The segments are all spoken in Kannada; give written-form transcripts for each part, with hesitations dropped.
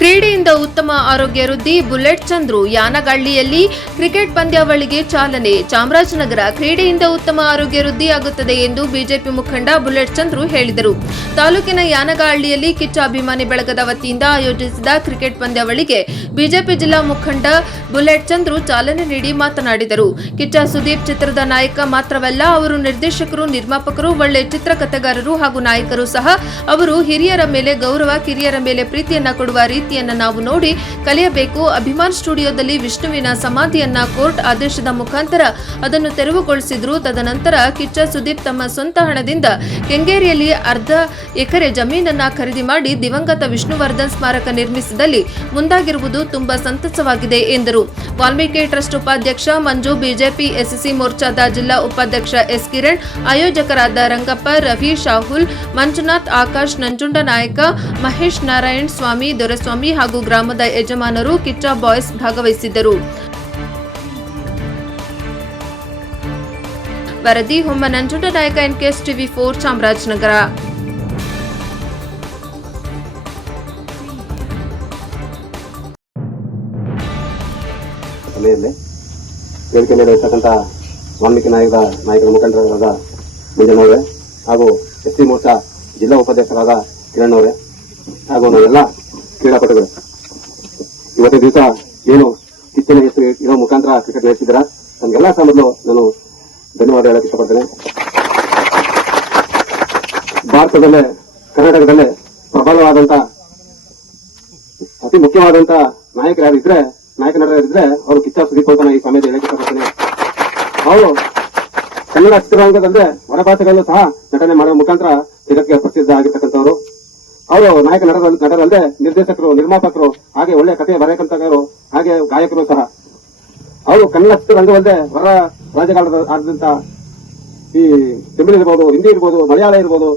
ಕ್ರೀಡೆಯಿಂದ ಉತ್ತಮ ಆರೋಗ್ಯ ವೃದ್ಧಿ ಬುಲೆಟ್ ಚಂದ್ರು ಯಾನಗಳ್ಳಿಯಲ್ಲಿ ಕ್ರಿಕೆಟ್ ಪಂದ್ಯಾವಳಿಗೆ ಚಾಲನೆ ಚಾಮರಾಜನಗರ ಕ್ರೀಡೆಯಿಂದ ಉತ್ತಮ ಆರೋಗ್ಯ ವೃದ್ಧಿಯಾಗುತ್ತದೆ ಎಂದು ಬಿಜೆಪಿ ಮುಖಂಡ ಬುಲೆಟ್ ಚಂದ್ರು ಹೇಳಿದರು. ತಾಲೂಕಿನ ಯಾನಗಳ್ಳಿಯಲ್ಲಿ ಕಿಚ್ಚ ಅಭಿಮಾನಿ ಬಳಗದ ವತಿಯಿಂದ ಆಯೋಜಿಸಿದ ಕ್ರಿಕೆಟ್ ಪಂದ್ಯಾವಳಿಗೆ ಬಿಜೆಪಿ ಜಿಲ್ಲಾ ಮುಖಂಡ ಬುಲೆಟ್ ಚಂದ್ರು ಚಾಲನೆ ನೀಡಿ ಮಾತನಾಡಿದರು. ಕಿಚ್ಚ ಸುದೀಪ್ ಚಿತ್ರದ ನಾಯಕ ಮಾತ್ರವಲ್ಲ, ಅವರು ನಿರ್ದೇಶಕರು, ನಿರ್ಮಾಪಕರು, ಒಳ್ಳೆ ಚಿತ್ರಕಥೆಗಾರರು ಹಾಗೂ ನಾಯಕರು ಸಹ. ಅವರು ಹಿರಿಯರ ಮೇಲೆ ಗೌರವ, ಕಿರಿಯರ ಮೇಲೆ ಪ್ರೀತಿಯನ್ನ ಕೊಡುವ ರೀತಿಯನ್ನ ನಾವು ನೋಡಿ ಕಲಿಯಬೇಕು. ಅಭಿಮಾನ್ ಸ್ಟುಡಿಯೋದಲ್ಲಿ ವಿಷ್ಣುವಿನ ಸಮಾಧಿಯನ್ನ ಕೋರ್ಟ್ ಆದೇಶದ ಮುಖಾಂತರ ಅದನ್ನು ತೆರವುಗೊಳಿಸಿದ್ರು. ತದನಂತರ ಕಿಚ್ಚ ಸುದೀಪ್ ತಮ್ಮ ಸ್ವಂತ ಹಣದಿಂದ ಕೆಂಗೇರಿಯಲ್ಲಿ 1/2 ಎಕರೆ ಜಮೀನನ್ನ ಖರೀದಿ ಮಾಡಿ ದಿವಂಗತ ವಿಷ್ಣುವರ್ಧನ್ ಸ್ಮಾರಕ ನಿರ್ಮಿಸಿದಲ್ಲಿ ಮುಂದಾಗಿರುವುದು ತುಂಬಾ ಸಂತಸವಾಗಿದೆ ಎಂದರು. ವಾಲ್ಮೀಕಿ ಟ್ರಸ್ಟ್ ಉಪಾಧ್ಯಕ್ಷ ಮಂಜು, ಬಿಜೆಪಿ ಎಸ್ಸಿ ಮೋರ್ಚಾದ ಜಿಲ್ಲಾ ಉಪಾಧ್ಯಕ್ಷ ಎಸ್ ಕಿರಣ್, ಆಯೋಜಕರಾದ ರಂಗಪ್ಪ, ರವಿ, ಶಾಹುಲ್, ಮಂಜುನಾಥ್, ಆಕಾಶ್, ನಂಜುಂಡ ನಾಯಕ, ಮಹೇಶ್, ನಾರಾಯಣ್ ಸ್ವಾಮಿ, ದೊರೆಸ್ವಾಮಿ ಹಾಗೂ ಗ್ರಾಮದ ಯಜಮಾನರು, ಕಿಚ್ಚ ಬಾಯ್ಸ್ ಭಾಗವಹಿಸಿದ್ದರು. ವರದಿ ಹೊಮ್ಮ ನಂಜುಂಡ ನಾಯಕ, ಎನ್ಕೆಎಸ್ ಟಿವಿ 4 ಚಾಮರಾಜನಗರ. ವೇದಿಕೆ ಮೇಲೆ ಇರ್ತಕ್ಕಂಥ ವಾಲ್ಮೀಕಿ ನಾಯಕರ ಮುಖಂಡರಾದ ಮಂಜನವರೇ ಹಾಗೂ ಎಸ್ಸಿ ಮೋರ್ಚಾ ಜಿಲ್ಲಾ ಉಪಾಧ್ಯಕ್ಷರಾದ ಕಿರಣ್ ಅವರೇ ಹಾಗೂ ನಾವೆಲ್ಲ ಕ್ರೀಡಾಪಟುಗಳು, ಇವತ್ತಿನ ದಿವಸ ಏನು ಕಿಚ್ಚನ ಹೆಸರು ಇರೋ ಮುಖಾಂತರ ಕ್ರಿಕೆಟ್ ನಡೆಸಿದ್ದೀರಾ, ನಮಗೆಲ್ಲ ಸಹ ಮೊದಲು ನಾನು ಧನ್ಯವಾದ ಹೇಳಕ್ಕೆ ಇಷ್ಟಪಡ್ತೇನೆ. ಭಾರತದಲ್ಲೇ ಕರ್ನಾಟಕದಲ್ಲೇ ಪ್ರಬಲವಾದಂತ ಅತಿ ಮುಖ್ಯವಾದಂತ ನಾಯಕ ನಟರಿದ್ರೆ ಅವರು ಕಿಚ್ಚ ಸುದೀಪ್ ಅಂತ ಈ ಸಮಯದಲ್ಲಿ ಹೇಳಕ್ಕೆ ಇಷ್ಟಪಡ್ತೇನೆ. ಅವರು ಕನ್ನಡ ಚಿತ್ರರಂಗದಲ್ಲದೆ ಹೊರಭಾಷೆಗಳಲ್ಲೂ ಸಹ ನಟನೆ ಮಾಡುವ ಮುಖಾಂತರ ಜಗತ್ತಿಗೆ ಪ್ರಸಿದ್ಧ ಆಗಿರ್ತಕ್ಕಂಥವರು. ಅವರು ನಾಯಕ ನಟರಲ್ಲದೆ ನಿರ್ದೇಶಕರು, ನಿರ್ಮಾಪಕರು, ಹಾಗೆ ಒಳ್ಳೆ ಕಥೆ ಬರೆಯಕಂತವರು, ಹಾಗೆ ಗಾಯಕರು ಸಹ. ಅವರು ಕನ್ನಡ ಚಿತ್ರರಂಗವಲ್ಲದೆ ಹೊರ ರಾಜ್ಯಗಳಾದಂತ ಈ ತಮಿಳು ಇರ್ಬೋದು, ಹಿಂದಿ ಇರ್ಬೋದು, ಮಲಯಾಳ ಇರ್ಬೋದು,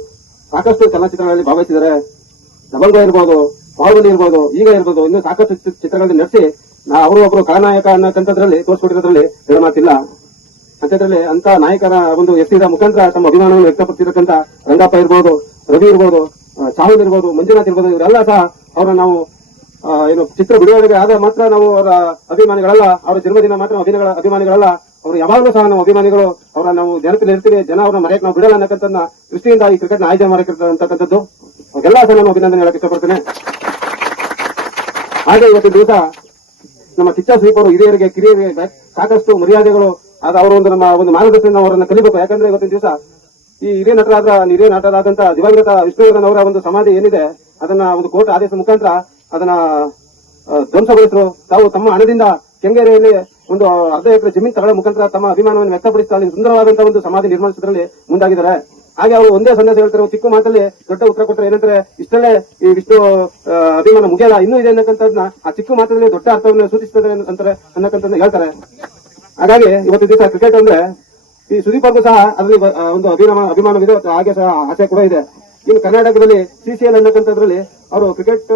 ಸಾಕಷ್ಟು ಚಲನಚಿತ್ರಗಳಲ್ಲಿ ಭಾಗವಹಿಸಿದ್ದಾರೆ. ಡಬಲ್ ಗೋ ಇರ್ಬೋದು, ಬಾಹುಬಲಿ ಇರ್ಬೋದು, ಈಗ ಇರ್ಬೋದು, ಇನ್ನು ಸಾಕಷ್ಟು ಚಿತ್ರಗಳಲ್ಲಿ ನಡೆಸಿ ಅವರು ಒಬ್ಬರು ಕಲಾನಾಯಕ ಅನ್ನೋಂಥದ್ರಲ್ಲಿ ತೋರಿಸ್ಕೊಟ್ಟಿರೋದ್ರಲ್ಲಿ ಹೇಳ ಮಾತಿಲ್ಲ. ಅಂಥದ್ರಲ್ಲಿ ಅಂತ ನಾಯಕರ ಒಂದು ಎತ್ತಿದ ಮುಖಾಂತರ ತಮ್ಮ ಅಭಿಮಾನವನ್ನು ವ್ಯಕ್ತಪಡಿಸಿರತಕ್ಕಂಥ ರಂಗಪ್ಪ ಇರ್ಬೋದು, ರವಿ ಇರ್ಬೋದು, ಶಾಹುಲ್ ಇರ್ಬೋದು, ಮಂಜುನಾಥ್ ಇರ್ಬೋದು, ಇವರೆಲ್ಲ ಸಹ ಅವರ ನಾವು ಏನು ಚಿತ್ರ ಬಿಡುಗಡೆಗೆ ಆದ ಮಾತ್ರ ನಾವು ಅವರ ಅಭಿಮಾನಿಗಳಲ್ಲ, ಅವರ ಜನ್ಮದಿನ ಮಾತ್ರ ಅಭಿಮಾನಿಗಳಲ್ಲ, ಅವರು ಯಾವಾಗಲೂ ಸಹ ನಾವು ಅಭಿಮಾನಿಗಳು. ಅವರ ನಾವು ಜನತೆಯಲ್ಲಿ ಇರ್ತೀವಿ, ಜನ ಅವ್ರನ್ನ ಮರೆಯಕ್ಕೆ ನಾವು ಬಿಡಲ್ಲ ಅನ್ನಕ್ಕಂಥ ದೃಷ್ಟಿಯಿಂದ ಈ ಕ್ರಿಕೆಟ್ ನ ಆಯೋಜನೆ ಮಾಡಕ್ಕಿರ್ತಕ್ಕಂಥದ್ದು. ಅವೆಲ್ಲ ಸಹ ನಾನು ಅಭಿನಂದನೆ ಹೇಳಕ್ಕೆ ಇಷ್ಟಪಡ್ತೇನೆ. ಹಾಗೆ ಇವತ್ತು ದಿವಸ ನಮ್ಮ ಕಿಚ್ಚ ಸುದೀಪ್ ಅವರು ಹಿರಿಯರಿಗೆ, ಕಿರಿಯರಿಗೆ ಸಾಕಷ್ಟು ಮರ್ಯಾದೆಗಳು ಆದ ಅವರ ಒಂದು ನಮ್ಮ ಒಂದು ಮಾರ್ಗದರ್ಶನ ಅವರನ್ನು ಕಲಿಬೇಕು. ಯಾಕಂದ್ರೆ ಇವತ್ತಿನ ದಿವಸ ಈ ಹಿರಿಯ ನಟರಾದಂತ ದಿವಂಗತ ವಿಷ್ಣುವರ್ಧನ್ ಅವರ ಒಂದು ಸಮಾಧಿ ಏನಿದೆ, ಅದನ್ನ ಒಂದು ಕೋರ್ಟ್ ಆದೇಶ ಮುಖಾಂತರ ಅದನ್ನ ಧ್ವಂಸಗೊಳಿಸಲು ತಾವು ತಮ್ಮ ಹಣದಿಂದ ಕೆಂಗೇರಿಯಲ್ಲಿ ಒಂದು 1/2 ಎಕರೆ ಜಮೀನು ತಗೊಳ್ಳೋ ಮುಖಾಂತರ ತಮ್ಮ ಅಭಿಮಾನವನ್ನು ವ್ಯಕ್ತಪಡಿಸ್ತಾ ಅಲ್ಲಿ ಸುಂದರವಾದಂತಹ ಒಂದು ಸಮಾಧಿ ನಿರ್ಮಿಸೋದ್ರಲ್ಲಿ ಮುಂದಾಗಿದ್ದಾರೆ. ಹಾಗೆ ಅವರು ಒಂದೇ ಸಂದೇಶ ಹೇಳ್ತಾರೆ, ಚಿಕ್ಕ ಮಾತಲ್ಲಿ ದೊಡ್ಡ ಉತ್ತರ ಕೊಟ್ಟರೆ ಏನಂದ್ರೆ ಇಷ್ಟಲ್ಲೇ ಈ ವಿಷ್ಣು ಅಭಿಮಾನ ಮುಗಿಯಲ್ಲ, ಇನ್ನೂ ಇದೆ ಅನ್ನಕ್ಕಂಥದ್ನ ಆ ಚಿಕ್ಕ ಮಾತಲ್ಲಿ ದೊಡ್ಡ ಅರ್ಥವನ್ನು ಸೂಚಿಸುತ್ತದೆ ಅಂತಾರೆ ಅನ್ನಕ್ಕಂಥದ್ದು ಹೇಳ್ತಾರೆ. ಹಾಗಾಗಿ ಇವತ್ತು ದಿವಸ ಕ್ರಿಕೆಟ್ ಅಂದ್ರೆ ಈ ಸುದೀಪ್ ಅವ್ರಿಗೂ ಸಹ ಅದರಲ್ಲಿ ಒಂದು ಅಭಿಮಾನವಿದೆ, ಹಾಗೆ ಸಹ ಆಸೆ ಕೂಡ ಇದೆ. ಇನ್ನು ಕರ್ನಾಟಕದಲ್ಲಿ ಸಿಸಿಎಲ್ ಅನ್ನಕ್ಕಂಥದ್ರಲ್ಲಿ ಅವರು ಕ್ರಿಕೆಟ್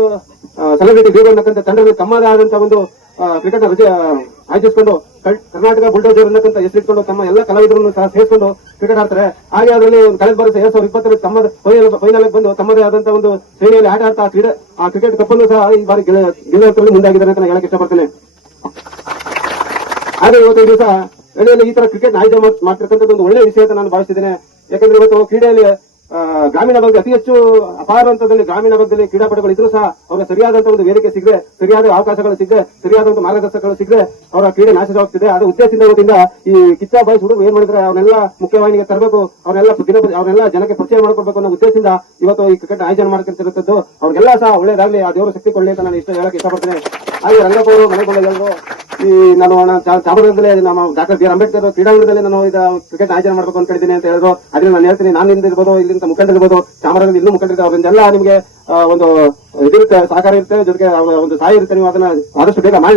ಸೆಲೆಬ್ರಿಟಿ ಲೀಗ್ ಅನ್ನಕ್ಕಂಥ ತಂಡದಲ್ಲಿ ತಮ್ಮದೇ ಆದಂತಹ ಒಂದು ಕ್ರಿಕೆಟ್ ಆಯೋಜಿಸಿಕೊಂಡು ಕರ್ನಾಟಕ ಬುಲ್ಡೋಜರ್ ಅನ್ನಕ್ಕಂಥ ಹೆಸರಿಟ್ಕೊಂಡು ತಮ್ಮ ಎಲ್ಲ ಕಲಾವಿದರನ್ನು ಸಹ ಸೇರಿಸಿಕೊಂಡು ಕ್ರಿಕೆಟ್ ಆಡ್ತಾರೆ. ಹಾಗೆ ಅದರಲ್ಲಿ ಕಳೆದ ಬಾರಿ 2020 ತಮ್ಮ ಫೈನಲ್ ಬಂದು ತಮ್ಮದೇ ಆದಂತಹ ಒಂದು ಶ್ರೇಣಿಯಲ್ಲಿ ಆಟ ಆಡ್ತಾ ಆ ಕ್ರಿಕೆಟ್ ಕಪ್ಪನ್ನು ಸಹ ಈ ಬಾರಿ ಗೆಲ್ಲುವಂತರಲ್ಲಿ ಮುಂದಾಗಿದ್ದಾರೆ ಅಂತ ನಾನು ಹೇಳಕ್ಕೆ ಇಷ್ಟಪಡ್ತೇನೆ. ಹಾಗೆ ಇವತ್ತು ದಿವಸ ಹಳ್ಳಿಯಲ್ಲಿ ಈ ತರ ಕ್ರಿಕೆಟ್ ಆಯೋಜನೆ ಮಾಡ್ತಿರ್ತಕ್ಕಂಥದ್ದು ಒಂದು ಒಳ್ಳೆ ವಿಷಯ ಅಂತ ನಾನು ಭಾವಿಸಿದ್ದೇನೆ. ಯಾಕಂದ್ರೆ ಇವತ್ತು ಕ್ರೀಡೆಯಲ್ಲಿ ಗ್ರಾಮೀಣ ಭಾಗದಲ್ಲಿ ಅತಿ ಹೆಚ್ಚು ಅಪಾರ ಹಂತದಲ್ಲಿ ಗ್ರಾಮೀಣ ಭಾಗದಲ್ಲಿ ಕ್ರೀಡಾಪಟುಗಳು ಇದ್ರೂ ಸಹ ಅವರ ಸರಿಯಾದಂತಹ ಒಂದು ವೇದಿಕೆ ಸಿಗದೆ, ಸರಿಯಾದ ಅವಕಾಶಗಳು ಸಿಗದೆ, ಸರಿಯಾದ ಒಂದು ಮಾರ್ಗದರ್ಶಕಗಳು ಸಿಗದೆ ಅವರ ಕ್ರೀಡೆ ನಾಶವಾಗ್ತಿದೆ. ಅದು ಉದ್ದೇಶದಿಂದ ಇವತ್ತಿಂದ ಈ ಕಿಚ್ಚ ಬಾಯ್ಸ್ ಹುಡುಗರು ಏನ್ ಮಾಡಿದ್ರೆ ಅವನ್ನೆಲ್ಲ ಮುಖ್ಯವಾಹಿನಿಗೆ ತರಬೇಕು, ಅವರೆಲ್ಲ ಜನಕ್ಕೆ ಪರಿಚಯ ಮಾಡಿಕೊಡ್ಬೇಕು ಅನ್ನೋ ಉದ್ದೇಶದಿಂದ ಇವತ್ತು ಈ ಕ್ರಿಕೆಟ್ ಆಯೋಜನೆ ಮಾಡ್ತಿರ್ತಕ್ಕಂಥದ್ದು. ಅವ್ರಿಗೆಲ್ಲ ಸಹ ಒಳ್ಳೇದಾಗ್ಲಿ, ಆ ದೇವರ ಶಕ್ತಿ ಕೊಡಲಿ ಅಂತ ನಾನು ಹೇಳಕ್ಕೆ ಇಷ್ಟಪಡ್ತೇನೆ. ಹಾಗೆ ರಂಗಪ್ಪ ಅವರು ಮನೆಗೊಂಡು ಈ ನಾನು ಚಾಮರಾಜನಗರದಲ್ಲಿ ನಮ್ಮ ಡಾಕ್ಟರ್ ಬಿ ಆರ್ ಅಂಬೇಡ್ಕರ್ ಕ್ರೀಡಾಂಗಣದಲ್ಲಿ ನಾನು ಕ್ರಿಕೆಟ್ ಆಯೋಜನೆ ಮಾಡಬೇಕು ಅಂತ ಹೇಳಿದ್ದೀನಿ ಅಂತ ಹೇಳಿದ್ರು. ಅದನ್ನ ನಾನು ಹೇಳ್ತೀನಿ, ನಾನಿಂದ ಇರ್ಬೋದು, ಇಲ್ಲಿಂದ ಮುಖಂಡರಿರ್ಬೋದು, ಚಾಮರಾಜನಗರ ಇನ್ನೂ ಮುಖಂಡರಿರ್ತಾರೆ, ಅವರಿಂದೆಲ್ಲ ನಿಮಗೆ ಒಂದು ಇದಿರುತ್ತೆ, ಸಹಕಾರ ಇರುತ್ತೆ, ಜೊತೆಗೆ ಒಂದು ಸಹಾಯ ಇರುತ್ತೆ. ನೀವು ಅದನ್ನ ಆದಷ್ಟು ಬೇಗ ಮಾಡಿ.